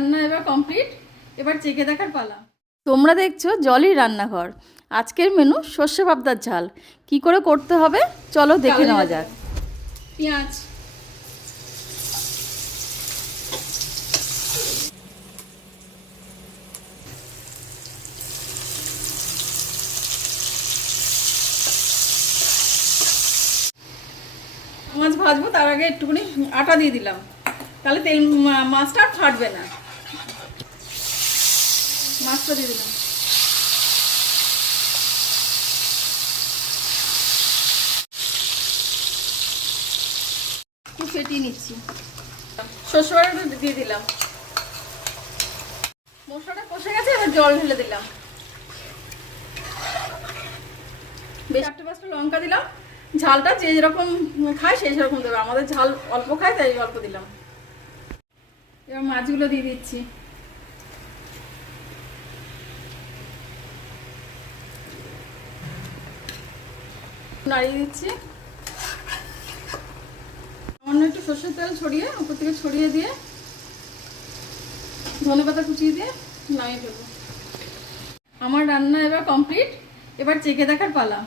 রান্না এবার কমপ্লিট, এবার চেখে দেখার পালা। তোমরা দেখছো জলির রান্নাঘর। আজকের মেনু সর্ষে পাবদার ঝাল। কি করে করতে হবে চলো দেখে নেওয়া যাক। পেঁয়াজ, মাছ ভাজবো তার আগে একটুখানি আটা দিয়ে দিলাম, তাহলে তেল মাছটা আর ফাটবে না। মাছটা দিয়ে দিলাম, একটু ফেটিয়ে নিচ্ছি। সর্ষে বাটাটা দিয়ে দিলাম, মশলাটা কষে গেছে, এবার জল ঢেলে দিলাম। বেশ 4-5টা লঙ্কা দিলাম। ঝালটা যে যেরকম খায় সেই সেরকম দেবে, আমাদের ঝাল অল্প খায় তাই অল্প দিলাম। এবার মাছগুলো দিয়ে দিচ্ছি। নাড়িয়ে দিচ্ছি, সামান্য একটু সর্ষের তেল ছড়িয়ে উপর থেকে ছড়িয়ে দিয়ে ধনেপাতা কুচিয়ে দিয়ে নামিয়ে ফেলবো। আমার রান্না এবার কমপ্লিট, এবার চেখে দেখার পালা।